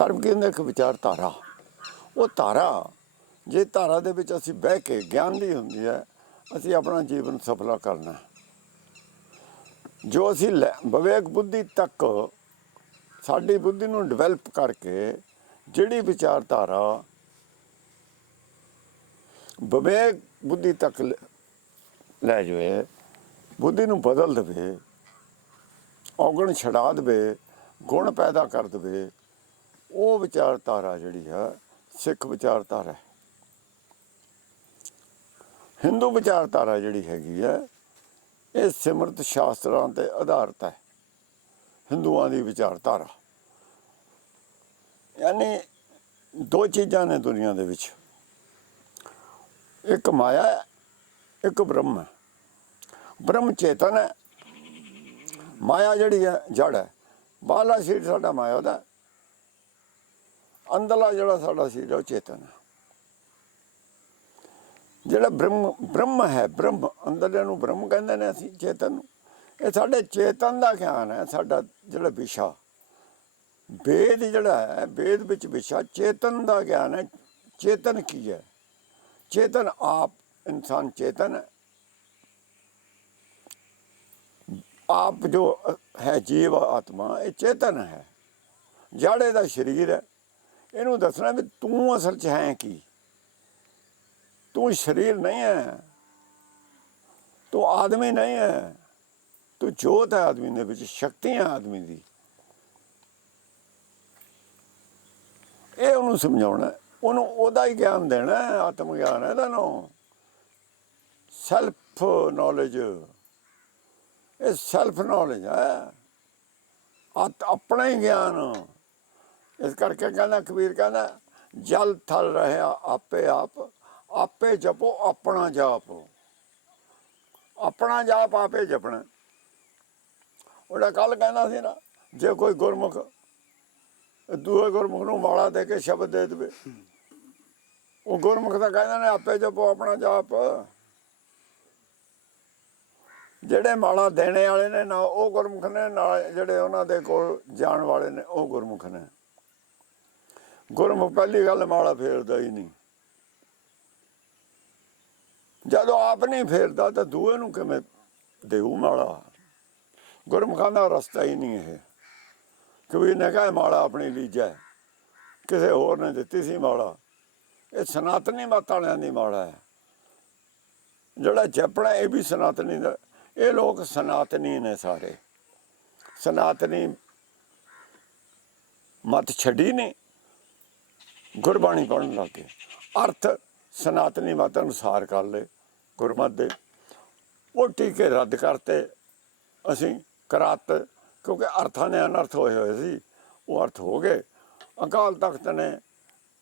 ਧਰਮ ਕੀ ਹੁੰਦਾ? ਇੱਕ ਵਿਚਾਰਧਾਰਾ ਉਹ ਧਾਰਾ, ਜੇ ਧਾਰਾ ਦੇ ਵਿੱਚ ਅਸੀਂ ਬਹਿ ਕੇ ਗਿਆਨ ਦੀ ਹੁੰਦੀ ਹੈ, ਅਸੀਂ ਆਪਣਾ ਜੀਵਨ ਸਫਲਾ ਕਰਨਾ ਜੋ ਅਸੀਂ ਲੈ- ਵਿਵੇਕ ਬੁੱਧੀ ਤੱਕ ਸਾਡੀ ਬੁੱਧੀ ਨੂੰ ਡਿਵੈਲਪ ਕਰਕੇ ਜਿਹੜੀ ਵਿਚਾਰਧਾਰਾ ਵਿਵੇਕ ਬੁੱਧੀ ਤੱਕ ਲੈ- ਲੈ ਜਾਵੇ, ਬੁੱਧੀ ਨੂੰ ਬਦਲ ਦੇਵੇ, ਔਗਣ ਛਡਾ ਦੇਵੇ, ਗੁਣ ਪੈਦਾ ਕਰ ਦੇਵੇ ਉਹ ਵਿਚਾਰਧਾਰਾ ਜਿਹੜੀ ਹੈ ਸਿੱਖ ਵਿਚਾਰਧਾਰਾ ਹੈ। ਹਿੰਦੂ ਵਿਚਾਰਧਾਰਾ ਜਿਹੜੀ ਹੈਗੀ ਹੈ ਇਹ ਸਿਮਰਤ ਸ਼ਾਸਤਰਾਂ ਤੇ ਆਧਾਰਿਤ ਹੈ। ਹਿੰਦੂਆਂ ਦੀ ਵਿਚਾਰਧਾਰਾ। ਯਾਨੀ ਦੋ ਚੀਜ਼ਾਂ ਨੇ ਦੁਨੀਆ ਦੇ ਵਿੱਚ। ਇੱਕ ਮਾਇਆ ਹੈ, ਇੱਕ ਬ੍ਰਹਮ ਹੈ। ਬ੍ਰਹਮ ਚੇਤਨ ਹੈ। ਮਾਇਆ ਜਿਹੜੀ ਹੈ, ਜੜ ਹੈ। ਬਾਹਲਾ ਸਰੀਰ ਸਾਡਾ ਮਾਇਆ ਦਾ ਅੰਦਰਲਾ ਜਿਹੜਾ ਸਾਡਾ ਸਰੀਰ ਹੈ ਉਹ ਚੇਤਨ ਹੈ ਜਿਹੜਾ ਬ੍ਰਹਮ ਬ੍ਰਹਮ ਹੈ, ਬ੍ਰਹਮ, ਅੰਦਰਲੇ ਨੂੰ ਬ੍ਰਹਮ ਕਹਿੰਦੇ ਨੇ ਅਸੀਂ, ਚੇਤਨ ਨੂੰ। ਇਹ ਸਾਡੇ ਚੇਤਨ ਦਾ ਗਿਆਨ ਹੈ, ਸਾਡਾ ਜਿਹੜਾ ਵਿਸ਼ਾ। ਵੇਦ ਜਿਹੜਾ ਹੈ, ਵੇਦ ਵਿੱਚ ਵਿਸ਼ਾ ਚੇਤਨ ਦਾ ਗਿਆਨ ਹੈ। ਚੇਤਨ ਕੀ ਹੈ? ਚੇਤਨ ਆਪ, ਇਨਸਾਨ ਚੇਤਨ ਹੈ। ਆਪ ਜੋ ਹੈ, ਜੀਵ, ਆਤਮਾ, ਇਹ ਚੇਤਨ ਹੈ। ਜਾੜੇ ਦਾ ਸਰੀਰ ਹੈ। ਇਹਨੂੰ ਦੱਸਣਾ ਵੀ ਤੂੰ ਅਸਲ 'ਚ ਹੈ ਕੀ? ਤੂੰ ਸਰੀਰ ਨਹੀਂ ਹੈ। ਤੂੰ ਆਦਮੀ ਨਹੀਂ ਹੈ। ਤੂੰ ਜੋਤ ਹੈ ਆਦਮੀ ਦੇ ਵਿੱਚ, ਸ਼ਕਤੀ ਹੈ ਆਦਮੀ ਦੀ। ਇਹ ਉਹਨੂੰ ਸਮਝਾਉਣਾ ਉਹਨੂੰ ਉਹਦਾ ਹੀ ਗਿਆਨ ਦੇਣਾ ਆਤਮ ਗਿਆਨ ਹੈ ਇਹਦਾ ਸੈਲਫ ਨੌਲੇਜ ਇਹ ਸੈਲਫ ਨੌਲੇਜ ਹੈ। ਆਤ ਆਪਣਾ ਹੀ ਗਿਆਨ। ਇਸ ਕਰਕੇ ਕਹਿੰਦਾ, ਕਬੀਰ ਕਹਿੰਦਾ, ਜਲ ਥਲ ਰਹਿਆ ਆਪੇ ਆਪ, ਆਪੇ ਜਪੋ, ਆਪਣਾ ਜਾਪ। ਆਪਣਾ ਜਾਪ ਆਪੇ ਜਪਣਾ। ਉਹਦਾ ਕੱਲ ਕਹਿੰਦਾ ਸੀ ਨਾ, ਜੇ ਕੋਈ ਗੁਰਮੁਖ ਦੂਏ ਗੁਰਮੁਖ ਨੂੰ ਮਾਲਾ ਦੇ ਕੇ ਸ਼ਬਦ ਦੇ ਦੇਵੇ, ਉਹ ਗੁਰਮੁਖ ਤਾਂ ਕਹਿੰਦਾ ਨੇ, ਆਪੇ ਜਪੋ, ਆਪਣਾ ਜਾਪ। ਜਿਹੜੇ ਮਾਲਾ ਦੇਣੇ ਵਾਲੇ ਨੇ ਨਾ, ਉਹ ਗੁਰਮੁਖ ਨੇ ਨਾਲ ਜਿਹੜੇ ਉਹਨਾਂ ਦੇ ਕੋਲ ਜਾਣ ਵਾਲੇ ਨੇ, ਉਹ ਗੁਰਮੁਖ ਨੇ। ਗੁਰਮੁਖ ਪਹਿਲੀ ਗੱਲ ਮਾਲਾ ਫੇਰਦਾ ਹੀ ਨਹੀਂ। ਜਦੋਂ ਆਪ ਨਹੀਂ ਫੇਰਦਾ ਤਾਂ ਦੂਏ ਨੂੰ ਕਿਵੇਂ ਦੇਊ ਮਾਲਾ ਗੁਰਮੁਖਾਂ ਦਾ ਰਸਤਾ ਹੀ ਨਹੀਂ ਇਹ। ਕਬੀਰ ਨੇ ਕਹਾ ਮਾਲਾ ਆਪਣੀ ਲੀਜਾ ਕਿਸੇ ਹੋਰ ਨੇ ਦਿੱਤੀ ਸੀ ਮਾਲਾ ਇਹ ਸਨਾਤਨੀ ਮਤ ਵਾਲਿਆਂ ਦੀ ਮਾਲਾ ਹੈ। ਜਿਹੜਾ ਜਪਣਾ ਇਹ ਵੀ ਸਨਾਤਨੀ ਦਾ ਇਹ ਲੋਕ ਸਨਾਤਨੀ ਨੇ ਸਾਰੇ। ਸਨਾਤਨੀ ਮਤ ਛੱਡੀ ਨੇ ਗੁਰਬਾਣੀ ਪੜਨ ਲੱਗੇ ਅਰਥ ਸਨਾਤਨੀ ਮਤ ਅਨੁਸਾਰ ਕਰ ਲਏ ਗੁਰਮਤ ਦੇ। ਉਹ ਟੀਕੇ ਰੱਦ ਕਰਤੇ। ਅਸੀਂ ਕਰਾਤ, ਕਿਉਂਕਿ ਅਰਥਾਂ ਨੇ ਅਨਰਥ ਹੋਏ ਹੋਏ ਸੀ। ਉਹ ਅਰਥ ਹੋ ਗਏ। ਅਕਾਲ ਤਖਤ ਨੇ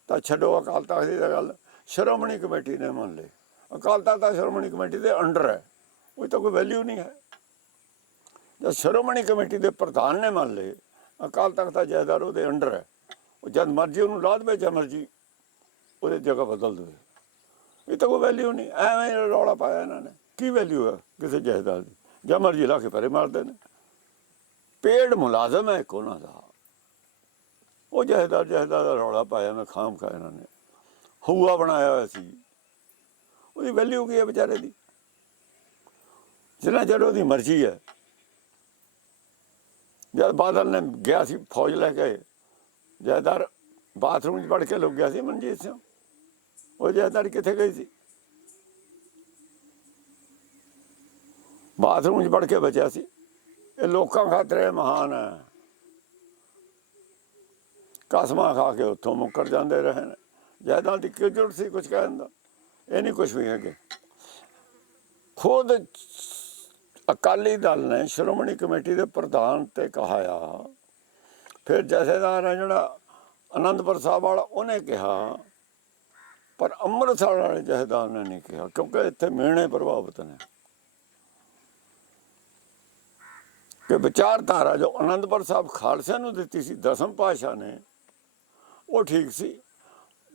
ਤਾਂ ਛੱਡੋ, ਅਕਾਲ ਤਖਤ ਦੀ ਤਾਂ ਗੱਲ। ਸ਼੍ਰੋਮਣੀ ਕਮੇਟੀ ਨੇ ਮੰਨ ਲਈ ਅਕਾਲ ਤਖਤ ਤਾਂ ਸ਼੍ਰੋਮਣੀ ਕਮੇਟੀ ਦੇ ਅੰਡਰ ਹੈ। ਉਹ ਤਾਂ ਕੋਈ ਵੈਲਿਊ ਨਹੀਂ ਹੈ। ਜਦ ਸ਼੍ਰੋਮਣੀ ਕਮੇਟੀ ਦੇ ਪ੍ਰਧਾਨ ਨੇ ਮੰਨ ਲਏ, ਅਕਾਲ ਤਖਤ ਦਾ ਜਾਇਦਾਰ ਉਹਦੇ ਅੰਡਰ ਹੈ। ਉਹ ਜਦ ਮਰਜ਼ੀ ਉਹਨੂੰ ਲਾ ਦੇਵੇ ਜਾਂ ਮਰਜ਼ੀ ਉਹਦੇ ਜਗ੍ਹਾ ਬਦਲ ਦੇਵੇ। ਇਹ ਤਾਂ ਕੋਈ ਵੈਲਿਊ ਨਹੀਂ, ਐਵੇਂ ਰੌਲਾ ਪਾਇਆ ਇਹਨਾਂ ਨੇ। ਕੀ ਵੈਲਿਊ ਹੈ ਕਿਸੇ ਜਾਇਦਾਦ ਦੀ? ਜਾਂ ਮਰਜ਼ੀ ਲਾ ਕੇ ਪਰੇ ਮਾਰਦੇ ਨੇ। ਪੇੜ ਮੁਲਾਜ਼ਮ ਹੈ ਇੱਕ ਉਹਨਾਂ ਦਾ। ਉਹ ਜਾਇਦਾਦ ਜਾਇਦਾਦ ਦਾ ਰੌਲਾ ਪਾਇਆ, ਮੈਂ ਖਾਮ ਖਾ ਇਹਨਾਂ ਨੇ। ਹੂਆ ਬਣਾਇਆ ਹੋਇਆ ਸੀ। ਉਹਦੀ ਵੈਲਿਊ ਕੀ ਹੈ ਵਿਚਾਰੇ ਦੀ? ਜਿੰਨਾ ਚਿਰ ਉਹਦੀ ਮਰਜ਼ੀ ਹੈ। ਜਦ ਬਾਦਲ ਨੇ ਗਿਆ ਸੀ ਫੌਜ ਲੈ ਕੇ ਜਾਇਦਾਰ ਬਾਥਰੂਮ 'ਚ ਵੜ ਕੇ ਲੁੱਕ ਗਿਆ ਸੀ ਮਨਜੀਤ ਸਿੰਘ। ਉਹ ਜਾਇਦਾਰ ਕਿੱਥੇ ਗਈ ਸੀ? ਬਾਥਰੂਮ 'ਚ ਵੜ ਕੇ ਬਚਿਆ ਸੀ। ਇਹ ਲੋਕਾਂ ਖਾਤਰ ਮਹਾਨ ਹੈ। ਕਸਮਾਂ ਖਾ ਕੇ ਉੱਥੋਂ ਮੁੱਕਰ ਜਾਂਦੇ ਰਹੇ ਨੇ। ਜਾਇਦਾਦ ਦੀ ਕੀ ਜ਼ਰੂਰਤ ਸੀ ਕੁਝ ਕਹਿਣ ਦਾ? ਇਹ ਨਹੀਂ ਕੁਝ ਵੀ ਹੈਗੇ। ਖੁਦ ਅਕਾਲੀ ਦਲ ਨੇ ਸ਼੍ਰੋਮਣੀ ਕਮੇਟੀ ਦੇ ਪ੍ਰਧਾਨ ਤੇ ਕਹਾਇਆ ਫਿਰ ਜਥੇਦਾਰ ਹੈ ਜਿਹੜਾ ਅਨੰਦਪੁਰ ਸਾਹਿਬ ਵਾਲਾ, ਉਹਨੇ ਕਿਹਾ, ਪਰ ਅੰਮ੍ਰਿਤਸਰ ਵਾਲੇ ਜਥੇਦਾਰ ਨੇ ਨਹੀਂ ਕਿਹਾ, ਕਿਉਂਕਿ ਇੱਥੇ ਮਿਹਣੇ ਪ੍ਰਭਾਵਿਤ ਨੇ। ਕਿ ਵਿਚਾਰਧਾਰਾ ਜੋ ਅਨੰਦਪੁਰ ਸਾਹਿਬ ਖਾਲਸਾ ਨੂੰ ਦਿੱਤੀ ਸੀ, ਦਸਮ ਪਾਤਸ਼ਾਹ ਨੇ, ਉਹ ਠੀਕ ਸੀ।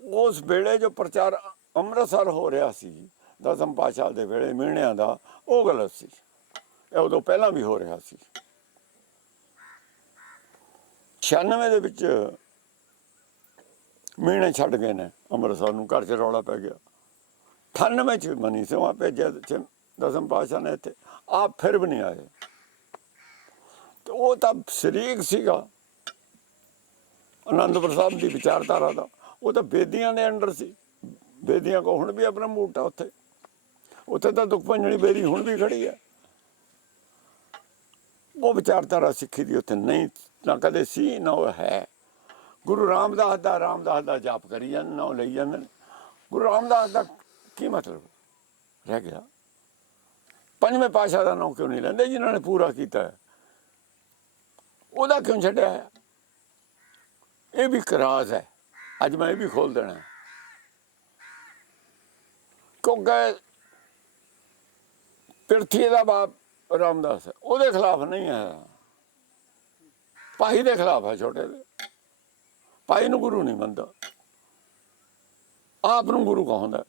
ਉਸ ਵੇਲੇ ਜੋ ਪ੍ਰਚਾਰ ਅੰਮ੍ਰਿਤਸਰ ਹੋ ਰਿਹਾ ਸੀ, ਦਸਮ ਪਾਤਸ਼ਾਹ ਦੇ ਵੇਲੇ ਮਿਹਣਿਆਂ ਦਾ, ਉਹ ਗਲਤ ਸੀ। ਇਹ ਉਦੋਂ ਪਹਿਲਾਂ ਵੀ ਹੋ ਰਿਹਾ ਸੀ। 96 ਦੇ ਵਿੱਚ ਮੀਣੇ ਛੱਡ ਗਏ ਨੇ, ਅੰਮ੍ਰਿਤਸਰ ਨੂੰ ਘਰ ਚ ਰੌਲਾ ਪੈ ਗਿਆ। 98 ਚ ਮਨੀ ਸੇਵਾ ਭੇਜਿਆ ਚ ਦਸਮ ਪਾਸ਼ਾ ਨੇ ਇੱਥੇ, ਆਪ ਫਿਰ ਵੀ ਨਹੀਂ ਆਏ। ਤੇ ਉਹ ਤਾਂ ਸ਼ਰੀਕ ਸੀਗਾ ਅਨੰਦਪੁਰ ਸਾਹਿਬ ਦੀ ਵਿਚਾਰਧਾਰਾ ਦਾ। ਉਹ ਤਾਂ ਬੇਦੀਆਂ ਦੇ ਅੰਡਰ ਸੀ। ਬੇਦੀਆਂ ਕੋ ਹੁਣ ਵੀ ਆਪਣਾ ਮੂਟਾ ਉੱਥੇ। ਉੱਥੇ ਤਾਂ ਦੁੱਖ ਭੰਜਣੀ ਬੇਰੀ ਹੁਣ ਵੀ ਖੜੀ ਹੈ। ਉਹ ਵਿਚਾਰਧਾਰਾ ਸਿੱਖੀ ਦੀ ਉੱਥੇ ਨਹੀਂ ਨਾ ਕਦੇ ਸੀ, ਨਾ ਉਹ ਹੈ। ਗੁਰੂ ਰਾਮਦਾਸ ਦਾ ਰਾਮਦਾਸ ਦਾ ਜਾਪ ਕਰੀ ਜਾਂਦੇ ਨਾ ਉਹ ਲਈ ਜਾਂਦੇ ਨੇ। ਗੁਰੂ ਰਾਮਦਾਸ ਦਾ ਕੀ ਮਤਲਬ? ਰਹਿ ਗਿਆ। ਪੰਜਵੇਂ ਪਾਸ਼ਾ ਦਾ ਨਾਮ ਕਿਉਂ ਨਹੀਂ ਲੈਂਦੇ, ਜਿਨ੍ਹਾਂ ਨੇ ਪੂਰਾ ਕੀਤਾ? ਉਹਦਾ ਕਿਉਂ ਛੱਡਿਆ? ਇਹ ਵੀ ਇੱਕ ਰਾਜ਼ ਹੈ। ਅੱਜ ਮੈਂ ਇਹ ਵੀ ਖੋਲ ਦੇਣਾ। ਕਿਉਂਕਿ ਪਿਰਥੀ ਦਾ ਬਾਪ ਰਾਮਦਾਸ ਉਹਦੇ ਖਿਲਾਫ ਨਹੀਂ ਹੈ। ਭਾਈ ਦੇ ਖਿਲਾਫ ਹੈ ਛੋਟੇ ਦੇ। ਭਾਈ ਨੂੰ ਗੁਰੂ ਨਹੀਂ ਮੰਨਦਾ। ਆਪ ਨੂੰ ਗੁਰੂ ਕਹਾਉਂਦਾ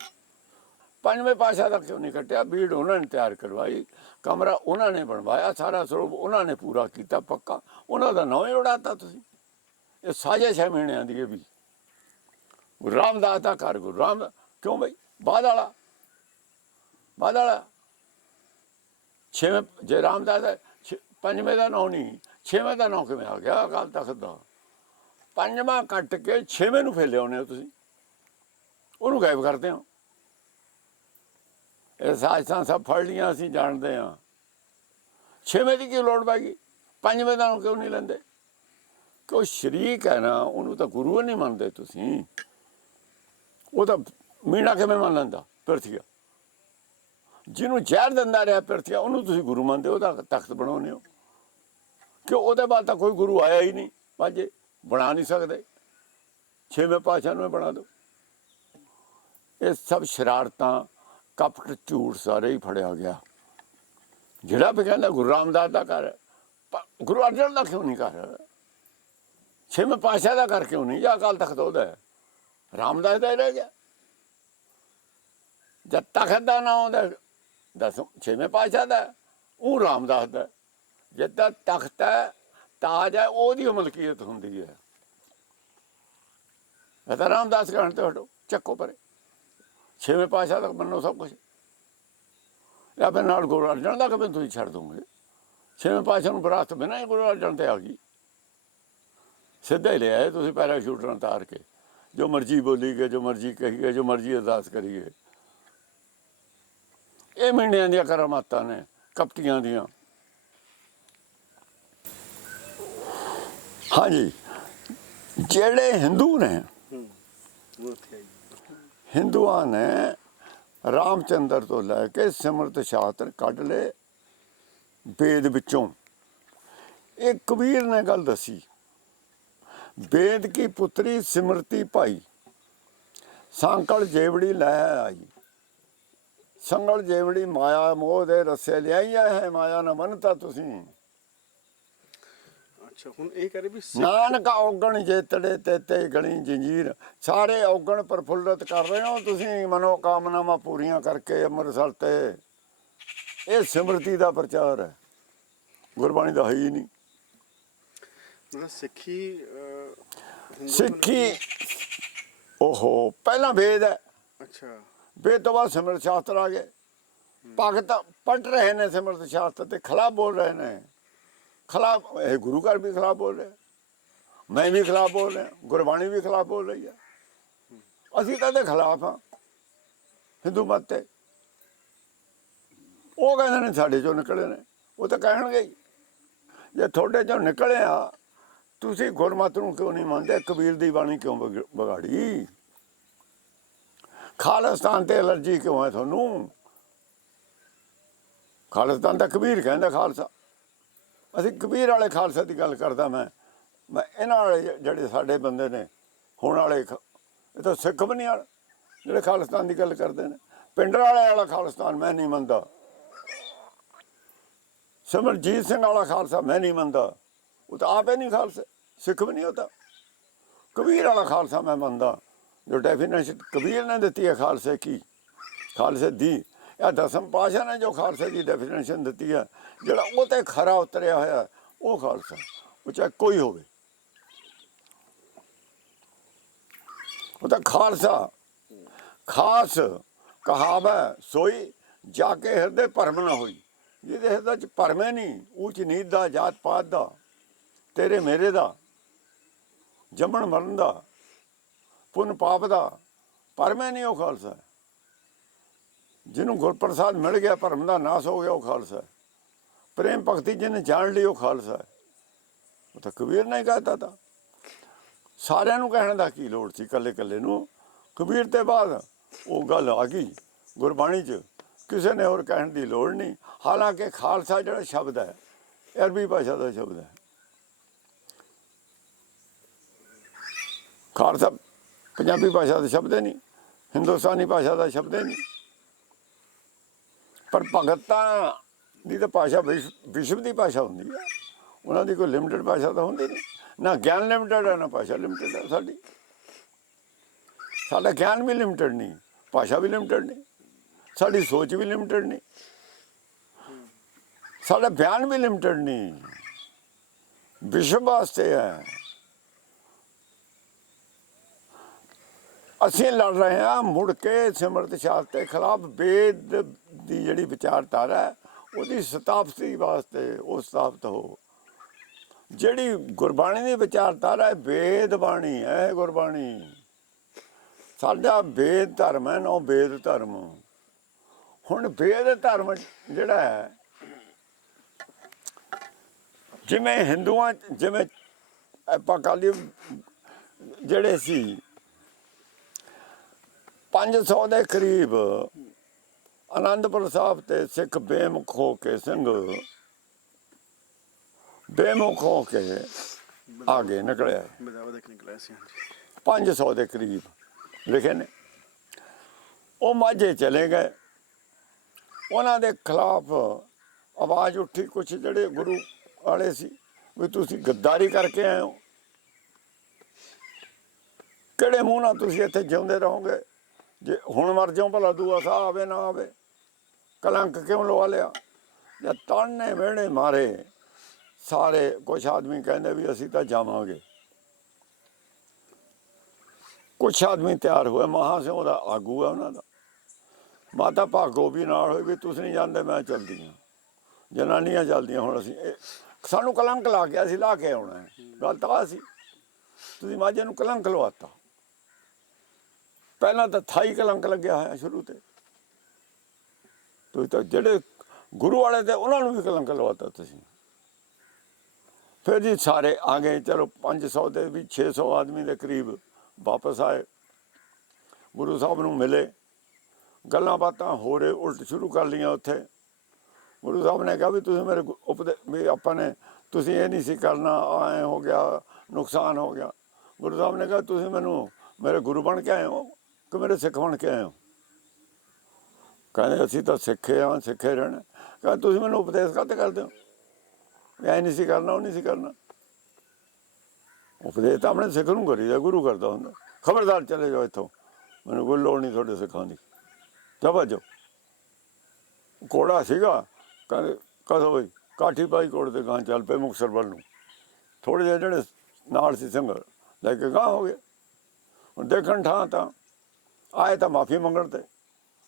ਪੰਜਵੇਂ ਪਾਸ਼ਾ ਦਾ ਕਿਉਂ ਨਹੀਂ ਕੱਟਿਆ ਬੀੜ ਉਹਨਾਂ ਨੇ ਤਿਆਰ ਕਰਵਾਈ, ਕਮਰਾ ਉਹਨਾਂ ਨੇ ਬਣਵਾਇਆ, ਸਾਰਾ ਸਰੂਪ ਉਹਨਾਂ ਨੇ ਪੂਰਾ ਕੀਤਾ ਪੱਕਾ। ਉਹਨਾਂ ਦਾ ਨਾਂ ਹੀ ਉਡਾਤਾ ਤੁਸੀਂ। ਇਹ ਸਾਜ਼ਿਸ਼ ਹੈ ਮਹੀਨਿਆਂ ਦੀ ਇਹ ਵੀ। ਰਾਮਦਾਸ ਦਾ ਘਰ, ਗੁਰੂ ਰਾਮ ਕਿਉਂ ਬਈ? ਬਾਦ ਵਾਲਾ ਬਾਦ ਵਾਲਾ ਛੇਵੇਂ ਜੇ ਰਾਮਦਾਸ ਦਾ ਛੇ- ਪੰਜਵੇਂ ਦਾ ਨਾਂ ਨਹੀਂ। ਛੇਵੇਂ ਦਾ ਨਾਂ ਕਿਵੇਂ ਆ ਗਿਆ ਅਕਾਲ ਤਖਤ ਦਾ ਪੰਜਵਾਂ ਕੱਟ ਕੇ ਛੇਵੇਂ ਨੂੰ ਫੇਲੇ ਆਉਨੇ ਹੋ ਤੁਸੀਂ। ਉਹਨੂੰ ਗਾਇਬ ਕਰਦੇ ਹੋ। ਇਹ ਸਾਜ਼ਸਾਂ ਸਭ ਫੜ ਲੀਆਂ ਅਸੀਂ ਜਾਣਦੇ ਹਾਂ। ਛੇਵੇਂ ਦੀ ਕੀ ਲੋੜ ਪੈ ਗਈ? ਪੰਜਵੇਂ ਦਾ ਨਾਂ ਕਿਉਂ ਨਹੀਂ ਲੈਂਦੇ। ਕਿ ਉਹ ਸ਼ਰੀਕ ਹੈ ਨਾ ਉਹਨੂੰ ਤਾਂ ਗੁਰੂ ਨਹੀਂ ਮੰਨਦੇ ਤੁਸੀਂ। ਉਹ ਤਾਂ ਮੀਣਾ ਕਿਵੇਂ ਮੰਨ ਲੈਂਦਾ? ਪਿਰਥੀਆ। ਜਿਹਨੂੰ ਜ਼ਹਿਰ ਦਿੰਦਾ ਰਿਹਾ ਪਿਰਥੀਆ ਉਹਨੂੰ ਤੁਸੀਂ ਗੁਰੂ ਮੰਨਦੇ ਹੋ, ਉਹਦਾ ਤਖਤ ਬਣਾਉਂਦੇ ਹੋ। ਕਿ ਉਹਦੇ ਬਾਅਦ ਤਾਂ ਕੋਈ ਗੁਰੂ ਆਇਆ ਹੀ ਨਹੀਂ? ਬਾਜੇ ਬਣਾ ਨਹੀਂ ਸਕਦੇ। ਛੇਵੇਂ ਪਾਤਸ਼ਾਹ ਨੂੰ ਬਣਾ ਦਿਓ। ਇਹ ਸਭ ਸ਼ਰਾਰਤਾਂ ਕਪਟ ਝੂਠ ਸਾਰੇ ਹੀ ਫੜਿਆ ਗਿਆ। ਜਿਹੜਾ ਵੀ ਕਹਿੰਦਾ ਗੁਰੂ ਰਾਮਦਾਸ ਦਾ ਘਰ ਹੈ, ਗੁਰੂ ਅਰਜਨ ਦਾ ਕਿਉਂ ਨਹੀਂ ਘਰ? ਛੇਵੇਂ ਪਾਤਸ਼ਾਹ ਦਾ ਘਰ ਕਿਉਂ ਨਹੀਂ? ਜਾਂ ਅਕਾਲ ਤਖਤ ਉਹਦਾ ਹੈ? ਰਾਮਦਾਸ ਦਾ ਹੀ ਰਹਿ ਗਿਆ। ਜਦ ਤਖਤ ਦਾ ਨਾਮ ਆਉਂਦਾ ਦਸ ਛੇਵੇਂ ਪਾਤਸ਼ਾਹ ਦਾ ਉਹ ਰਾਮਦਾਸ ਦਾ ਜਿੱਦਾਂ ਤਖਤ ਹੈ, ਤਾਜ ਹੈ, ਉਹਦੀ ਮਲਕੀਅਤ ਹੁੰਦੀ ਹੈ। ਇਹ ਤਾਂ ਰਾਮਦਾਸ ਕਹਿਣ ਤੇ ਹਟੋ, ਚੱਕੋ ਪਰੇ। ਛੇਵੇਂ ਪਾਤਸ਼ਾਹ ਦਾ ਮੰਨੋ ਸਭ ਕੁਝ ਜਾਂ ਫਿਰ ਨਾਲ ਗੁਰੂ ਅਰਜਨ ਦਾ ਕਿਵੇਂ ਤੁਸੀਂ ਛੱਡ ਦੋਗੇ। ਛੇਵੇਂ ਪਾਤਸ਼ਾਹ ਨੂੰ ਬਰਾਤ ਬਿਨਾਂ ਹੀ ਗੁਰੂ ਅਰਜਨ ਤੇ ਆ ਗਈ। ਸਿੱਧਾ ਹੀ ਲਿਆਏ ਤੁਸੀਂ ਪੈਰਾਸ਼ੂਟ ਨਾਲ ਤਾਰ ਕੇ। ਜੋ ਮਰਜ਼ੀ ਬੋਲੀ ਗਏ ਜੋ ਮਰਜ਼ੀ ਕਹੀ ਗਏ ਜੋ ਮਰਜ਼ੀ ਅਰਦਾਸ ਕਰੀਏ। ਇਹ ਮਹੀਨਿਆਂ ਦੀਆਂ ਕਰਾਮਾਤਾਂ ਨੇ ਕਪਟੀਆਂ ਦੀਆਂ। ਹਾਂਜੀ ਜਿਹੜੇ ਹਿੰਦੂ ਨੇ। ਹਿੰਦੂਆਂ ਨੇ ਰਾਮਚੰਦਰ ਤੋਂ ਲੈ ਕੇ ਸਿਮਰਤ ਸ਼ਾਸਤਰ ਕੱਢ ਲਏ ਵੇਦ ਵਿੱਚੋਂ। ਇਹ ਕਬੀਰ ਨੇ ਗੱਲ ਦੱਸੀ, ਵੇਦ ਕੀ ਪੁੱਤਰੀ ਸਿਮਰਤੀ ਭਾਈ, ਸੰਕਲ ਜੇਵੜੀ ਲੈ ਆਈ। ਸੰਗਲ ਜੇਵੜੀ ਮਾਇਆ ਮੋਹ ਦੇ ਰਸੇ ਲਿਆਈਆ ਹੈ ਮਾਇਆ ਨਾ ਮੰਨਤਾ ਤੁਸੀਂ। ਅੱਛਾ ਹੁਣ ਇਹ ਕਰੇ ਵੀ ਸਿੱਖ- ਨਾਨਕ ਔਗਣ ਜੇਤੜੇ ਤੇ ਤੇ ਗਣੀ ਜੰਜੀਰ। ਸਾਰੇ ਔਗਣ ਪ੍ਰਫੁੱਲਤ ਕਰ ਰਹੇ ਹੋ ਤੁਸੀਂ ਮਨੋ ਕਾਮਨਾਵਾਂ ਪੂਰੀਆਂ ਕਰਕੇ ਅੰਮ੍ਰਿਤਸਰ ਤੇ। ਇਹ ਸਿਮਰਤੀ ਦਾ ਪ੍ਰਚਾਰ ਹੈ। ਗੁਰਬਾਣੀ ਦਾ ਹੈ ਹੀ ਨਹੀਂ। ਮਤਲਬ ਸਿੱਖੀ ਅਹ, ਹਿੰਦੂ ਸਿੱਖੀ ਓਹੋ ਪਹਿਲਾਂ ਵੇਦ ਹੈ। ਅੱਛਾ। ਵੇਦ ਤੋਂ ਬਾਅਦ ਸਿਮਰਤ ਸ਼ਾਸਤਰ ਆ ਗਏ। ਭਗਤ ਪਟ ਰਹੇ ਨੇ ਸਿਮਰਤ ਸ਼ਾਸਤਰ ਤੇ ਖਿਲਾਫ ਬੋਲ ਰਹੇ ਨੇ। ਖਿਲਾਫ, ਇਹ ਗੁਰੂ ਘਰ ਵੀ ਖਿਲਾਫ ਬੋਲ ਰਿਹਾ। ਮੈਂ ਵੀ ਖਿਲਾਫ ਬੋਲ ਰਿਹਾ, ਗੁਰਬਾਣੀ ਵੀ ਖਿਲਾਫ ਬੋਲ ਰਹੀ ਹੈ ਅਸੀਂ ਤਾਂ ਇਹਦੇ ਖਿਲਾਫ ਹਾਂ, ਹਿੰਦੂ ਮਤ ਤੇ। ਉਹ ਕਹਿੰਦੇ ਨੇ ਸਾਡੇ ਚੋਂ ਨਿਕਲੇ ਨੇ, ਉਹ ਤਾਂ ਕਹਿਣਗੇ ਹੀ। ਜੇ ਤੁਹਾਡੇ ਚੋਂ ਨਿਕਲੇ ਆ, ਤੁਸੀਂ ਗੁਰਮਤ ਨੂੰ ਕਿਉਂ ਨਹੀਂ ਮੰਨਦੇ? ਕਬੀਰ ਦੀ ਬਾਣੀ ਕਿਉਂ ਵਿਗ- ਵਿਗਾੜੀ? ਖਾਲਿਸਤਾਨ ਤੇ ਅਲਰਜੀ ਕਿਉਂ ਹੈ ਤੁਹਾਨੂੰ? ਖਾਲਿਸਤਾਨ ਦਾ ਕਬੀਰ ਕਹਿੰਦਾ ਖਾਲਸਾ। ਅਸੀਂ ਕਬੀਰ ਵਾਲੇ ਖਾਲਸੇ ਦੀ ਗੱਲ ਕਰਦਾ ਮੈਂ। ਮੈਂ ਇਹਨਾਂ ਵਾਲੇ ਜਿਹੜੇ ਸਾਡੇ ਬੰਦੇ ਨੇ, ਹੁਣ ਵਾਲੇ ਖ- ਇਹ ਤਾਂ ਸਿੱਖ ਵੀ ਨਹੀਂ ਵਾਲੇ ਜਿਹੜੇ ਖਾਲਿਸਤਾਨ ਦੀ ਗੱਲ ਕਰਦੇ ਨੇ। ਪਿੰਡ ਵਾਲੇ ਵਾਲਾ ਖਾਲਿਸਤਾਨ ਮੈਂ ਨਹੀਂ ਮੰਨਦਾ। ਸਿਮਰਜੀਤ ਸਿੰਘ ਵਾਲਾ ਖਾਲਸਾ ਮੈਂ ਨਹੀਂ ਮੰਨਦਾ। ਉਹ ਤਾਂ ਆਪੇ ਨਹੀਂ ਖਾਲਸਾ, ਸਿੱਖ ਵੀ ਨਹੀਂ ਹੁੰਦਾ ਕਬੀਰ ਵਾਲਾ ਖਾਲਸਾ ਮੈਂ ਮੰਨਦਾ। ਜੋ ਡੈਫੀਨੇਸ਼ਨ ਕਬੀਰ ਨੇ ਦਿੱਤੀ ਹੈ ਖਾਲਸੇ ਕੀ? ਖਾਲਸੇ ਦੀ। ਇਹ ਦਸਮ ਪਾਸ਼ਾ ਨੇ ਜੋ ਖਾਲਸੇ ਦੀ ਡੈਫੀਨੇਸ਼ਨ ਦਿੱਤੀ ਹੈ ਜਿਹੜਾ ਉਹ ਤੇ ਖਰਾ ਉਤਰਿਆ ਹੋਇਆ, ਉਹ ਖਾਲਸਾ, ਉਹ ਚਾਹੇ ਕੋਈ ਹੋਵੇ। ਉਹ ਤਾਂ ਖਾਲਸਾ, ਖਾਸ ਕਹਾਵੈ ਸੋਈ ਜਾ ਕੇ ਹਿਰਦੇ ਭਰਮ ਨਾ ਹੋਈ। ਜਿਹਦੇ ਹਿਰਦੇ ਚ ਭਰਮੇ ਨਹੀਂ ਉੱਚ ਨੀਚ ਦਾ, ਜਾਤ ਪਾਤ ਦਾ, ਤੇਰੇ ਮੇਰੇ ਦਾ, ਜੰਮਣ ਮਰਨ ਦਾ, ਪੁੰਨ ਪਾਪ ਦਾ, ਭਰਮੇ ਨਹੀਂ ਉਹ ਖਾਲਸਾ। ਜਿਹਨੂੰ ਗੁਰਪ੍ਰਸਾਦ ਮਿਲ ਗਿਆ, ਭਰਮ ਦਾ ਨਾਸ ਹੋ ਗਿਆ, ਉਹ ਖਾਲਸਾ ਹੈ। ਪ੍ਰੇਮ ਭਗਤੀ ਜਿਹਨੇ ਜਾਣ ਲਈ, ਉਹ ਖਾਲਸਾ ਹੈ। ਉਹ ਤਾਂ ਕਬੀਰ ਨੇ ਕਹਤਾ ਤਾ। ਸਾਰਿਆਂ ਨੂੰ ਕਹਿਣ ਦਾ ਕੀ ਲੋੜ ਸੀ ਕੱਲੇ ਕੱਲੇ ਨੂੰ? ਕਬੀਰ ਤੇ ਬਾਅਦ ਉਹ ਗੱਲ ਆ ਗਈ ਗੁਰਬਾਣੀ 'ਚ। ਕਿਸੇ ਨੇ ਹੋਰ ਕਹਿਣ ਦੀ ਲੋੜ ਨਹੀਂ। ਹਾਲਾਂਕਿ ਖਾਲਸਾ ਜਿਹੜਾ ਸ਼ਬਦ ਹੈ ਅਰਬੀ ਭਾਸ਼ਾ ਦਾ ਸ਼ਬਦ ਹੈ। ਖਾਲਸਾ ਪੰਜਾਬੀ ਭਾਸ਼ਾ ਦਾ ਸ਼ਬਦ ਹੀ ਨਹੀਂ, ਹਿੰਦੁਸਤਾਨੀ ਭਾਸ਼ਾ ਦਾ ਸ਼ਬਦ ਹੀ ਨਹੀਂ। ਪਰ ਭਗਤਾਂ ਦੀ ਤਾਂ ਭਾਸ਼ਾ ਵਿਸ਼- ਵਿਸ਼ਵ ਦੀ ਭਾਸ਼ਾ ਹੁੰਦੀ ਹੈ ਉਹਨਾਂ ਦੀ ਕੋਈ ਲਿਮਟਿਡ ਭਾਸ਼ਾ ਤਾਂ ਹੁੰਦੀ ਨਹੀਂ। ਨਾ ਗਿਆਨ ਲਿਮਟਿਡ ਹੈ ਨਾ ਭਾਸ਼ਾ ਲਿਮਟਿਡ ਹੈ ਸਾਡੀ। ਸਾਡਾ ਗਿਆਨ ਵੀ ਲਿਮਟਿਡ ਨਹੀਂ, ਭਾਸ਼ਾ ਵੀ ਲਿਮਟਿਡ ਨਹੀਂ, ਸਾਡੀ ਸੋਚ ਵੀ ਲਿਮਟਿਡ ਨਹੀਂ। ਸਾਡਾ ਬਿਆਨ ਵੀ ਲਿਮਟਿਡ ਨਹੀਂ। ਵਿਸ਼ਵ ਵਾਸਤੇ ਹੈ ਅਸੀਂ ਲੜ ਰਹੇ ਹਾਂ, ਮੁੜ ਕੇ ਸਿਮਰਤ ਸ਼ਾਸਤਰ ਦੇ ਖਿਲਾਫ ਬੇਦ ਦੀ ਜਿਹੜੀ ਵਿਚਾਰਧਾਰਾ ਹੈ, ਉਹਦੀ ਸਤਾਪਤੀ ਵਾਸਤੇ ਉਹ ਸਤਾਪਤ ਹੋ। ਜਿਹੜੀ ਗੁਰਬਾਣੀ ਦੀ ਵਿਚਾਰਧਾਰਾ ਹੈ, ਵੇਦ ਬਾਣੀ ਹੈ ਗੁਰਬਾਣੀ। ਸਾਡਾ ਵੇਦ ਧਰਮ ਹੈ, ਨਾ ਵੇਦ ਧਰਮ। ਹੁਣ ਵੇਦ ਧਰਮ ਜਿਹੜਾ ਹੈ, ਜਿਵੇਂ ਹਿੰਦੂਆਂ ਜਿਵੇਂ ਆਪਾਂ ਕਾਲੀ ਜਿਹੜੇ ਸੀ 500 ਦੇ ਕਰੀਬ ਆਨੰਦਪੁਰ ਸਾਹਿਬ ਤੇ ਸਿੱਖ ਬੇਮੁਖ ਹੋ ਕੇ ਸਿੰਘ ਬੇਮੁਖ ਹੋ ਕੇ ਆਗੇ ਨਿਕਲਿਆ। ਬਦਾਵਾ ਦੇਖ ਨਿਕਲਿਆ ਸੀ ਹਾਂਜੀ। 500 ਦੇ ਕਰੀਬ ਲਿਖੇ ਨੇ। ਉਹ ਮਾਝੇ ਚਲੇ ਗਏ। ਉਹਨਾਂ ਦੇ ਖਿਲਾਫ ਆਵਾਜ਼ ਉੱਠੀ ਕੁਛ ਜਿਹੜੇ ਗੁਰੂ ਵਾਲੇ ਸੀ ਵੀ ਤੁਸੀਂ ਗੱਦਾਰੀ ਕਰਕੇ ਆਏ ਹੋ। ਕਿਹੜੇ ਮੂੰਹ ਨਾਲ ਤੁਸੀਂ ਇੱਥੇ ਜਿਉਂਦੇ ਰਹੋਗੇ? ਜੇ ਹੁਣ ਮਰ ਜਾਓ ਭਲਾ ਦੂਆ ਸਾਹ ਆਵੇ ਨਾ ਆਵੇ। ਕਲੰਕ ਕਿਉਂ ਲਵਾ ਲਿਆ? ਜਾਂ ਤਾਨੇ ਮਿਹਣੇ ਮਾਰੇ, ਸਾਰੇ ਕੁਛ ਆਦਮੀ ਕਹਿੰਦੇ ਵੀ ਅਸੀਂ ਤਾਂ ਜਾਵਾਂਗੇ। ਕੁਛ ਆਦਮੀ ਤਿਆਰ ਹੋਏ, ਮਹਾ ਸਿੰਘ ਦਾ ਆਗੂ ਹੈ ਉਹਨਾਂ ਦਾ। ਮਾਤਾ ਭਾਗੋ ਵੀ ਨਾਲ ਹੋਈ ਵੀ ਤੁਸੀਂ ਨਹੀਂ ਜਾਂਦੇ, ਮੈਂ ਚੱਲਦੀ ਹਾਂ। ਜਨਾਨੀਆਂ ਚੱਲਦੀਆਂ, ਹੁਣ ਅਸੀਂ ਸਾਨੂੰ ਕਲੰਕ ਲਾ ਕੇ ਅਸੀਂ ਲਾ ਕੇ ਆਉਣਾ ਹੈ। ਗੱਲ ਤਾਂ ਆਹ ਸੀ। ਤੁਸੀਂ ਮਾਝੇ ਨੂੰ ਕਲੰਕ ਲਵਾਤਾ। ਪਹਿਲਾਂ ਤਾਂ ਥਾਈ ਕਲੰਕ ਲੱਗਿਆ ਹੋਇਆ ਸ਼ੁਰੂ ਤੇ। ਤੁਸੀਂ ਤਾਂ ਜਿਹੜੇ ਗੁਰੂ ਵਾਲੇ ਤੇ ਉਹਨਾਂ ਨੂੰ ਵੀ ਕਲੰਕ ਲਵਾਤਾ ਤੁਸੀਂ। ਫਿਰ ਜੀ ਸਾਰੇ ਆ ਗਏ, ਚਲੋ 500 ਦੇ ਵੀ 600 ਆਦਮੀ ਦੇ ਕਰੀਬ ਵਾਪਸ ਆਏ। ਗੁਰੂ ਸਾਹਿਬ ਨੂੰ ਮਿਲੇ। ਗੱਲਾਂ ਬਾਤਾਂ ਹੋ ਰਹੇ ਉਲਟ ਸ਼ੁਰੂ ਕਰ ਲਈਆਂ ਉੱਥੇ। ਗੁਰੂ ਸਾਹਿਬ ਨੇ ਕਿਹਾ ਵੀ ਤੁਸੀਂ ਮੇਰੇ ਗੁ- ਉਪਦੇ ਵੀ ਆਪਾਂ ਨੇ ਤੁਸੀਂ ਇਹ ਨਹੀਂ ਸੀ ਕਰਨਾ ਐ ਹੋ ਗਿਆ, ਨੁਕਸਾਨ ਹੋ ਗਿਆ। ਗੁਰੂ ਸਾਹਿਬ ਨੇ ਕਿਹਾ, ਤੁਸੀਂ ਮੈਨੂੰ ਮੇਰੇ ਗੁਰੂ ਬਣ ਕੇ ਆਏ ਹੋ ਕਿ ਮੇਰੇ ਸਿੱਖ ਬਣ ਕੇ ਆਏ ਹੋ? ਕਹਿੰਦੇ, ਅਸੀਂ ਤਾਂ ਸਿੱਖੇ ਹਾਂ, ਸਿੱਖੇ ਰਹਿਣਾ। ਕਹਿੰਦਾ, ਤੁਸੀਂ ਮੈਨੂੰ ਉਪਦੇਸ਼ ਕਾਹਤੇ ਕਰਦੇ ਹੋ? ਐ ਨਹੀਂ ਸੀ ਕਰਨਾ, ਉਹ ਨਹੀਂ ਸੀ ਕਰਨਾ। ਉਪਦੇਸ਼ ਤਾਂ ਆਪਣੇ ਸਿੱਖ ਨੂੰ ਕਰੀਦਾ, ਗੁਰੂ ਕਰਦਾ ਹੁੰਦਾ। ਖਬਰਦਾਰ ਚਲੇ ਜਾਓ ਇੱਥੋਂ। ਮੈਨੂੰ ਕੋਈ ਲੋੜ ਨਹੀਂ ਤੁਹਾਡੇ ਸਿੱਖਾਂ ਦੀ। ਜਾ ਭੱਜੋ। ਕੋੜਾ ਸੀਗਾ। ਕਹਿੰਦੇ ਕਦੋਂ ਬਈ, ਕਾਠੀ ਪਾਈ ਕੋੜ ਤੇ ਗਾਂ ਚੱਲ ਪਏ ਮੁਕਤਸਰ ਵੱਲ ਨੂੰ। ਥੋੜੇ ਜਿਹੇ ਜਿਹੜੇ ਨਾਲ ਸੀ ਸਿੰਘ ਲੈ ਕੇ ਗਾਂ ਹੋ ਗਏ। ਹੁਣ ਦੇਖਣ ਠਾਂ ਤਾਂ, ਆਏ ਤਾਂ ਮਾਫੀ ਮੰਗਣ ਤੇ।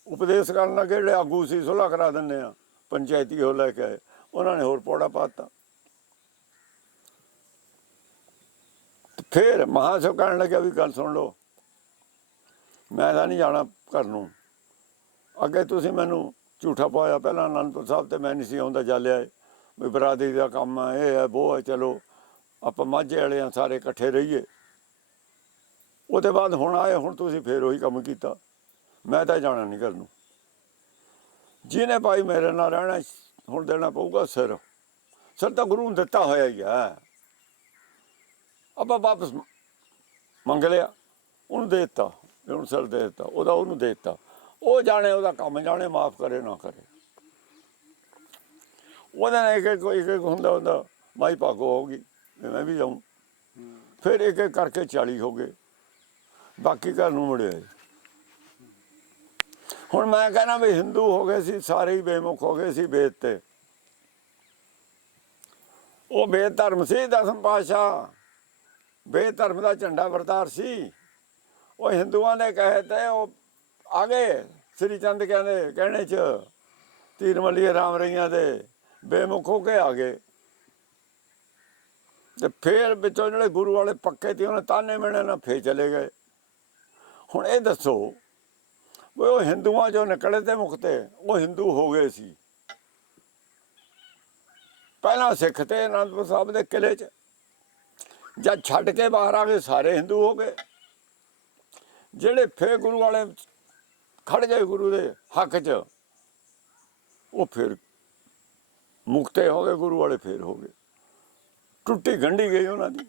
ਉਪਦੇਸ਼ ਕਰਨ ਲੱਗੇ ਜਿਹੜੇ ਆਗੂ ਸੀ? ਸੁਲ੍ਹਾ ਕਰਾ ਦਿੰਦੇ ਆ, ਪੰਚਾਇਤੀ ਹੋ ਲੈ ਕੇ ਆਏ। ਉਹਨਾਂ ਨੇ ਹੋਰ ਪੌੜਾ ਪਾਤਾ ਫਿਰ ਮਹਾਸੋ ਕਹਿਣ ਲੱਗਿਆ ਵੀ ਗੱਲ ਸੁਣ ਲਓ, ਮੈਂ ਤਾਂ ਨਹੀਂ ਜਾਣਾ ਘਰ ਨੂੰ। ਅੱਗੇ ਤੁਸੀਂ ਮੈਨੂੰ ਝੂਠਾ ਪਾਇਆ, ਪਹਿਲਾਂ ਅਨੰਦਪੁਰ ਸਾਹਿਬ ਤੇ ਮੈਂ ਨਹੀਂ ਸੀ ਆਉਂਦਾ ਚੱਲਿਆ ਵੀ ਬਰਾਦਰੀ ਦਾ ਕੰਮ ਆ, ਇਹ ਹੈ ਉਹ ਹੈ ਚਲੋ, ਆਪਾਂ ਮਾਝੇ ਵਾਲੇ ਆ, ਸਾਰੇ ਇਕੱਠੇ ਰਹੀਏ। ਉਹਦੇ ਬਾਅਦ ਹੁਣ ਆਏ, ਹੁਣ ਤੁਸੀਂ ਫੇਰ ਉਹੀ ਕੰਮ ਕੀਤਾ। ਮੈਂ ਤਾਂ ਜਾਣਾ ਨਹੀਂ ਘਰ ਨੂੰ। ਜਿਹਨੇ ਭਾਈ ਮੇਰੇ ਨਾਲ ਰਹਿਣਾ ਹੁਣ ਦੇਣਾ ਪਊਗਾ ਸਿਰ। ਸਿਰ ਤਾਂ ਗੁਰੂ ਨੇ ਦਿੱਤਾ ਹੋਇਆ ਹੀ ਆ। ਆਪਾਂ ਵਾਪਸ ਮੰਗ ਲਿਆ। ਉਹਨੂੰ ਦੇ ਦਿੱਤਾ। ਹੁਣ ਸਿਰ ਦੇ ਦਿੱਤਾ। ਉਹਦਾ ਉਹਨੂੰ ਦੇ ਦਿੱਤਾ। ਉਹ ਜਾਣੇ ਉਹਦਾ ਕੰਮ ਜਾਣੇ ਮਾਫ ਕਰੇ ਨਾ ਕਰੇ। ਉਹਦਾ ਨਾਲ ਇੱਕ ਇੱਕ ਹੁੰਦਾ ਹੁੰਦਾ ਮਾਈ ਭਾਗੋ ਹੋਗੀ ਮੈਂ ਵੀ ਜਾਊਂ। ਫਿਰ ਇੱਕ ਇੱਕ ਕਰਕੇ 40 ਹੋ ਗਏ। ਬਾਕੀ ਘਰ ਨੂੰ ਮੁੜਿਆ। ਹੁਣ ਮੈਂ ਕਹਿੰਦਾ ਵੀ ਹਿੰਦੂ ਹੋ ਗਏ ਸੀ, ਸਾਰੇ ਹੀ ਬੇਮੁਖ ਹੋ ਗਏ ਸੀ ਵੇਦ ਤੇ। ਉਹ ਵੇਦ ਧਰਮ ਸੀ, ਦਸਮ ਪਾਸ਼ਾ ਵੇਦ ਧਰਮ ਦਾ ਝੰਡਾ ਵਰਤਾਰ ਸੀ। ਉਹ ਹਿੰਦੂਆਂ ਦੇ ਕਹੇ ਤੇ ਉਹ ਆ ਗਏ ਸ੍ਰੀ ਚੰਦ ਕਹਿੰਦੇ ਕਹਿਣੇ ਚ ਤੀਰ ਮਲੀਏ ਰਾਮ ਰਈਆਂ ਦੇ, ਬੇਮੁਖ ਹੋ ਕੇ ਆ ਗਏ ਤੇ ਫੇਰ ਵਿੱਚੋਂ ਜਿਹੜੇ ਗੁਰੂ ਵਾਲੇ ਪੱਕੇ ਤੇ ਉਹਨੇ ਤਾਨੇ ਮਿਹਣੇ ਨਾਲ ਫੇਰ ਚਲੇ ਗਏ। ਹੁਣ ਇਹ ਦੱਸੋ ਉਹ ਹਿੰਦੂਆਂ ਚੋਂ ਨਿਕਲੇ ਤੇ ਮੁਕਤੇ ਉਹ ਹਿੰਦੂ ਹੋ ਗਏ ਸੀ। ਪਹਿਲਾਂ ਸਿੱਖ ਤੇ ਅਨੰਦਪੁਰ ਸਾਹਿਬ ਦੇ ਕਿਲੇ 'ਚ, ਜਦ ਛੱਡ ਕੇ ਬਾਹਰ ਆ ਗਏ, ਸਾਰੇ ਹਿੰਦੂ ਹੋ ਗਏ। ਜਿਹੜੇ ਫੇਰ ਗੁਰੂ ਵਾਲੇ ਖੜ ਗਏ ਗੁਰੂ ਦੇ ਹੱਕ 'ਚ, ਉਹ ਫਿਰ ਮੁਕਤੇ ਹੋ ਗਏ, ਗੁਰੂ ਵਾਲੇ ਫੇਰ ਹੋ ਗਏ। ਟੁੱਟੀ ਗੰਢੀ ਗਈ ਉਹਨਾਂ ਦੀ।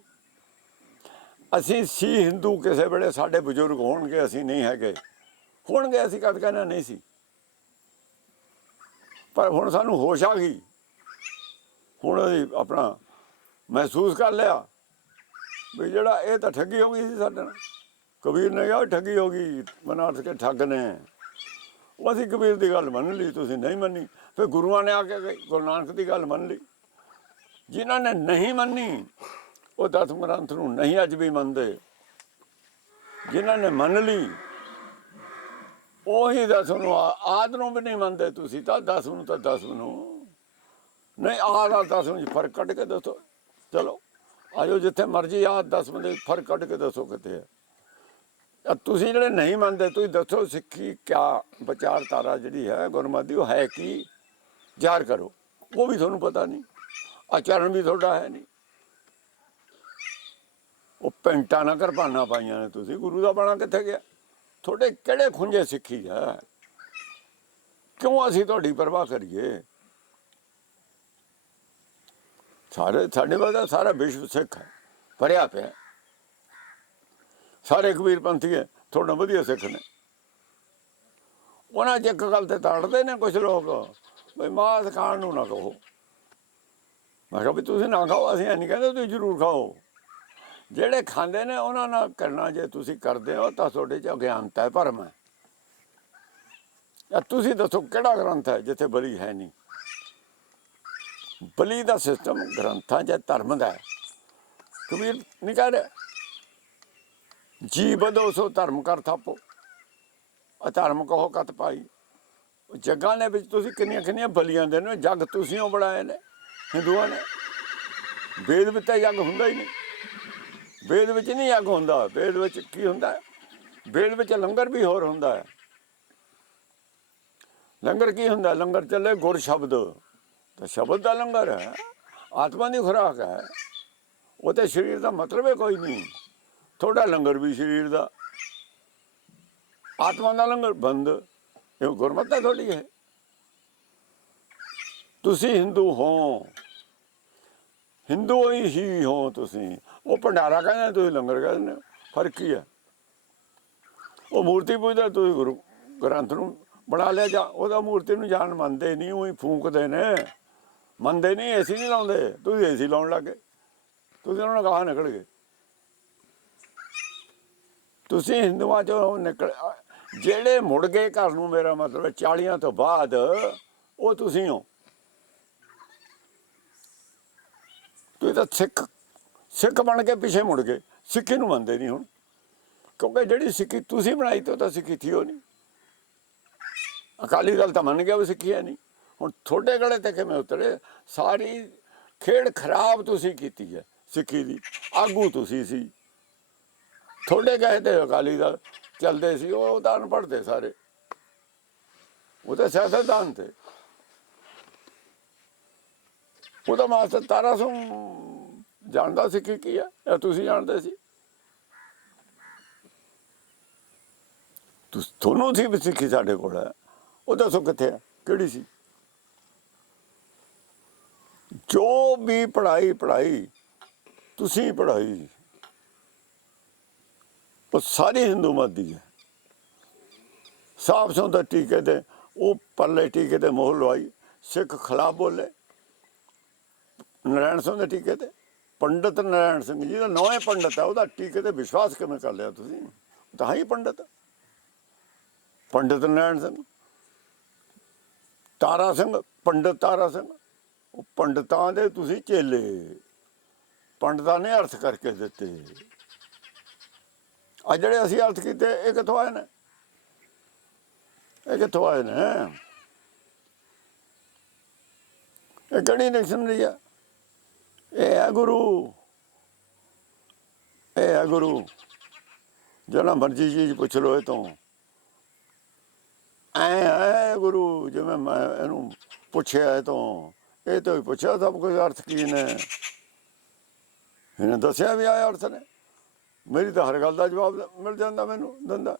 ਅਸੀਂ ਸੀ ਹਿੰਦੂ ਕਿਸੇ ਵੇਲੇ ਸਾਡੇ ਬਜ਼ੁਰਗ ਹੋਣਗੇ, ਅਸੀਂ ਨਹੀਂ ਹੈਗੇ। ਹੋਣਗੇ ਅਸੀਂ ਕਦ ਕਹਿੰਦੇ ਨਹੀਂ ਸੀ। ਪਰ ਹੁਣ ਸਾਨੂੰ ਹੋਸ਼ ਆ ਗਈ। ਹੁਣ ਅਸੀਂ ਆਪਣਾ ਮਹਿਸੂਸ ਕਰ ਲਿਆ ਵੀ ਜਿਹੜਾ ਇਹ ਤਾਂ ਠੱਗੀ ਹੋ ਗਈ ਸੀ ਸਾਡੇ ਨਾਲ। ਕਬੀਰ ਨੇ ਕਿਹਾ, ਠੱਗੀ ਹੋ ਗਈ ਮਨਾਰਥ ਕੇ ਠੱਗ ਨੇ। ਉਹ ਅਸੀਂ ਕਬੀਰ ਦੀ ਗੱਲ ਮੰਨ ਲਈ, ਤੁਸੀਂ ਨਹੀਂ ਮੰਨੀ। ਫਿਰ ਗੁਰੂਆਂ ਨੇ ਆ ਕੇ ਗੁਰੂ ਨਾਨਕ ਦੀ ਗੱਲ ਮੰਨ ਲਈ। ਜਿਨ੍ਹਾਂ ਨੇ ਨਹੀਂ ਮੰਨੀ, ਉਹ ਦਸਮ ਗ੍ਰੰਥ ਨੂੰ ਨਹੀਂ ਅੱਜ ਵੀ ਮੰਨਦੇ। ਜਿਨ੍ਹਾਂ ਨੇ ਮੰਨ ਲਈ ਉਹੀ ਦਸਮ ਨੂੰ ਆ- ਆਦ ਨੂੰ ਵੀ ਨਹੀਂ ਮੰਨਦੇ ਤੁਸੀਂ ਤਾਂ ਦਸਮ ਨੂੰ ਤਾਂ ਦਸਮ ਨੂੰ ਨਹੀਂ, ਆਦ ਨਾਲ ਦਸਮ ਵਿੱਚ ਫ਼ਰਕ ਕੱਢ ਕੇ ਦੱਸੋ। ਚਲੋ ਆਇਓ ਜਿੱਥੇ ਮਰਜ਼ੀ ਆ ਦਸਮ ਦੇ ਫ਼ਰਕ ਕੱਢ ਕੇ ਦੱਸੋ ਕਿੱਥੇ ਹੈ ਤੁਸੀਂ ਜਿਹੜੇ ਨਹੀਂ ਮੰਨਦੇ, ਤੁਸੀਂ ਦੱਸੋ ਸਿੱਖੀ ਕਿਆ ਵਿਚਾਰਧਾਰਾ ਜਿਹੜੀ ਹੈ ਗੁਰਮਤਿ ਉਹ ਹੈ ਕੀ? ਜ਼ਾਹਰ ਕਰੋ, ਉਹ ਵੀ ਤੁਹਾਨੂੰ ਪਤਾ ਨਹੀਂ, ਆਚਰਣ ਵੀ ਤੁਹਾਡਾ ਹੈ ਨਹੀਂ। ਉਹ ਪੈਂਟਾਂ ਨਾ ਕਿਰਪਾਨਾਂ ਪਾਈਆਂ ਨੇ ਤੁਸੀਂ, ਗੁਰੂ ਦਾ ਬਾਣਾ ਕਿੱਥੇ ਗਿਆ? ਤੁਹਾਡੇ ਕਿਹੜੇ ਖੁੰਝੇ ਸਿੱਖੀ ਹੈ ਕਿਉਂ ਅਸੀਂ ਤੁਹਾਡੀ ਪਰਵਾਹ ਕਰੀਏ? ਸਾਰੇ, ਸਾਡੇ ਵਾਲਾ ਸਾਰਾ ਵਿਸ਼ਵ ਸਿੱਖ ਹੈ, ਭਰਿਆ ਪਿਆ ਸਾਰੇ ਕਬੀਰ ਪੰਥੀ ਹੈ, ਤੁਹਾਡਾ ਵਧੀਆ ਸਿੱਖ ਨੇ। ਉਹਨਾਂ 'ਚ ਇੱਕ ਗੱਲ ਤੇ ਤੜਦੇ ਨੇ ਕੁਝ ਲੋਕ, ਬਈ ਮਾਸ ਖਾਣ ਨੂੰ ਨਾ ਕਹੋ। ਮੈਂ ਕਿਹਾ ਵੀ ਤੁਸੀਂ ਨਾ ਖਾਓ, ਅਸੀਂ ਇਹ ਨਹੀਂ ਕਹਿੰਦੇ ਤੁਸੀਂ ਜ਼ਰੂਰ ਖਾਓ। ਜਿਹੜੇ ਖਾਂਦੇ ਨੇ, ਉਹਨਾਂ ਨਾਲ ਕਰਨਾ ਜੇ ਤੁਸੀਂ ਕਰਦੇ ਹੋ, ਤਾਂ ਤੁਹਾਡੇ 'ਚ ਅਗਿਆਨਤਾ ਹੈ, ਭਰਮ ਹੈ। ਜਾਂ ਤੁਸੀਂ ਦੱਸੋ ਕਿਹੜਾ ਗ੍ਰੰਥ ਹੈ ਜਿੱਥੇ ਬਲੀ ਹੈ ਨਹੀਂ? ਬਲੀ ਦਾ ਸਿਸਟਮ ਗ੍ਰੰਥਾਂ 'ਚ ਧਰਮ ਦਾ ਹੈ। ਕਬੀਰ, ਨਹੀਂ ਕਹਿ ਰਿਹਾ? ਜੀ ਬਦੋ ਸੋ ਧਰਮ ਕਰ ਥਾਪੋ। ਅਧਰਮ ਕਹੋ ਕਤ ਪਾਈ। ਜੱਗਾਂ ਦੇ ਵਿੱਚ ਤੁਸੀਂ ਕਿੰਨੀਆਂ ਕਿੰਨੀਆਂ ਬਲੀਆਂ ਦੇ ਨੇ? ਜੱਗ ਤੁਸੀਂ ਉਹ ਬਣਾਏ ਨੇ। ਹਿੰਦੂਆਂ ਨੇ। ਵੇਦ ਵਿੱਚ ਤਾਂ ਯੱਗ ਹੁੰਦਾ ਹੀ ਨਹੀਂ। ਵੇਦ ਵਿੱਚ ਨਹੀਂ ਅੱਗ ਹੁੰਦਾ। ਵੇਦ ਵਿੱਚ ਕੀ ਹੁੰਦਾ? ਵੇਦ ਵਿੱਚ ਲੰਗਰ ਵੀ ਹੋਰ ਹੁੰਦਾ ਹੈ। ਲੰਗਰ ਕੀ ਹੁੰਦਾ? ਲੰਗਰ ਚੱਲੇ ਗੁਰ ਸ਼ਬਦ। ਤਾਂ ਸ਼ਬਦ ਦਾ ਲੰਗਰ ਹੈ। ਆਤਮਾ ਦੀ ਖੁਰਾਕ ਹੈ। ਉਹ ਤੇ ਸਰੀਰ ਦਾ ਮਤਲਬ ਹੈ ਕੋਈ ਨਹੀਂ। ਥੋੜਾ ਲੰਗਰ ਵੀ ਸਰੀਰ ਦਾ। ਆਤਮਾ ਦਾ ਲੰਗਰ ਬੰਦ। ਇਹ ਗੁਰਮਤਿ ਥੋੜੀ ਹੈ। ਤੁਸੀਂ ਹਿੰਦੂ ਹੋ। ਹਿੰਦੂ ਹੀ ਹੋ ਤੁਸੀਂ। ਉਹ ਭੰਡਾਰਾ ਕਹਿੰਦੇ ਤੁਸੀਂ ਲੰਗਰ ਕਹਿੰਦੇ ਹੋ। ਫ਼ਰਕ ਕੀ ਹੈ। ਉਹ ਮੂਰਤੀ ਪੂਜਦਾ ਤੁਸੀਂ ਗੁਰੂ ਗ੍ਰੰਥ ਨੂੰ ਬਣਾ ਲਿਆ ਜਾ ਉਹਦਾ ਮੂਰਤੀ ਨੂੰ ਜਾਣ ਮੰਨਦੇ ਨਹੀਂ, ਉਹੀ ਫੂਕਦੇ ਨੇ। ਮੰਨਦੇ ਨਹੀਂ, ਏਸੀ ਨਹੀਂ ਲਾਉਂਦੇ। ਤੁਸੀਂ ਏਸੀ ਲਾਉਣ ਲੱਗੇ ਤੁਸੀਂ ਉਹਨਾਂ ਨੂੰ ਕਹਾ ਨਿਕਲ ਗਏ। ਤੁਸੀਂ ਹਿੰਦੂਆਂ ਚੋਂ ਨਿਕਲ ਜਿਹੜੇ ਮੁੜ ਗਏ ਘਰ ਨੂੰ, ਮੇਰਾ ਮਤਲਬ ਹੈ 40 ਤੋਂ ਬਾਅਦ ਉਹ ਤੁਸੀਂ ਹੋ। ਤੁਸੀਂ ਤਾਂ ਸਿੱਖ ਸਿੱਖ ਬਣ ਕੇ ਪਿੱਛੇ ਮੁੜ ਗਏ। ਸਿੱਖੀ ਨੂੰ ਮੰਨਦੇ ਨਹੀਂ ਹੁਣ। ਕਿਉਂਕਿ ਜਿਹੜੀ ਸਿੱਖੀ ਤੁਸੀਂ ਬਣਾਈ ਤੇ ਉਹ ਤਾਂ ਸਿੱਖੀ ਥੀ ਉਹ ਨਹੀਂ। ਅਕਾਲੀ ਦਲ ਤਾਂ ਮੰਨ ਗਿਆ ਉਹ ਸਿੱਖੀ ਹੈ ਨਹੀਂ। ਹੁਣ ਤੁਹਾਡੇ ਗਲੇ ਤੇ ਕਿਵੇਂ ਉਤਰੇ? ਸਾਰੀ ਖੇਡ ਖਰਾਬ ਤੁਸੀਂ ਕੀਤੀ ਹੈ ਸਿੱਖੀ ਦੀ। ਆਗੂ ਤੁਸੀਂ ਸੀ। ਤੁਹਾਡੇ ਗਏ ਤੇ ਅਕਾਲੀ ਦਲ ਚੱਲਦੇ ਸੀ, ਉਹ ਤਾਂ ਪੜਦੇ ਸਾਰੇ। ਉਹ ਤਾਂ ਸਿਆਸਤਦਾਨ ਤੇ। ਉਹਦਾ ਮਾਸਟਰ ਤਾਰਾ ਸਿੰਘ ਜਾਣਦਾ ਸੀ ਕਿ ਕੀ ਹੈ ਇਹ ਤੁਸੀਂ ਜਾਣਦੇ ਸੀ? ਤੁਸ, ਤੁਹਾਨੂੰ ਸੀ ਵੀ ਸਿੱਖੀ ਸਾਡੇ ਕੋਲ ਹੈ। ਉਹ ਦੱਸੋ ਕਿੱਥੇ ਹੈ ਕਿਹੜੀ ਸੀ? ਜੋ ਵੀ ਪੜ੍ਹਾਈ ਪੜ੍ਹਾਈ, ਤੁਸੀਂ ਪੜ੍ਹਾਈ, ਉਹ ਸਾਰੀ ਹਿੰਦੂ ਮਤ ਦੀ ਹੈ। ਸਾਫ਼ ਸੌਂਦਾ ਟੀਕੇ ਦੇ, ਉਹ ਪਰਲੇ ਟੀਕੇ ਤੇ ਮੋਹਰ ਲਵਾਈ, ਸਿੱਖ ਖਿਲਾਫ ਬੋਲੇ ਨਾਰਾਇਣ ਸਿੰਘ ਦੇ ਟੀਕੇ ਤੇ? ਪੰਡਤ ਨਾਰਾਇਣ ਸਿੰਘ ਜੀ ਦਾ ਨੌਵੇਂ ਪੰਡਤ ਹੈ ਉਹਦਾ ਟੀਕੇ ਤੇ ਵਿਸ਼ਵਾਸ ਕਿਵੇਂ ਕਰ ਲਿਆ ਤੁਸੀਂ? ਤਾਂ ਹੀ ਪੰਡਤ। ਪੰਡਤ ਨਾਰਾਇਣ ਸਿੰਘ। ਤਾਰਾ ਸਿੰਘ, ਪੰਡਤ ਤਾਰਾ ਸਿੰਘ। ਉਹ ਪੰਡਤਾਂ ਦੇ ਤੁਸੀਂ ਚੇਲੇ। ਪੰਡਤਾਂ ਨੇ ਅਰਥ ਕਰਕੇ ਦਿੱਤੇ। ਆ ਜਿਹੜੇ ਅਸੀਂ ਅਰਥ ਕੀਤੇ, ਇਹ ਕਿੱਥੋਂ ਆਏ ਨੇ? ਇਹ ਕਿੱਥੋਂ ਆਏ ਨੇ? ਇਹ ਕਿਹੜੀ ਡਿਕਸ਼ਨਰੀ ਆ? ਇਹ ਹੈ ਗੁਰੂ ਇਹ ਹੈ ਗੁਰੂ, ਜਿਹੜਾ ਮਰਜ਼ੀ ਚੀਜ਼ ਪੁੱਛ ਲੋ ਇਹ ਤੋਂ। ਐ ਹੈ ਗੁਰੂ, ਜਿਵੇਂ ਮੈਂ ਇਹਨੂੰ ਪੁੱਛਿਆ ਇਹ ਤੋਂ। ਇਹ ਤੋਂ ਹੀ ਪੁੱਛਿਆ, ਸਭ ਕੁਝ ਅਰਥ ਕੀ ਨੇ? ਇਹਨੇ ਦੱਸਿਆ ਵੀ ਆਇਆ ਅਰਥ ਨੇ। ਮੇਰੀ ਤਾਂ ਹਰ ਗੱਲ ਦਾ ਜਵਾਬ ਮਿਲ ਜਾਂਦਾ ਮੈਨੂੰ, ਦਿੰਦਾ।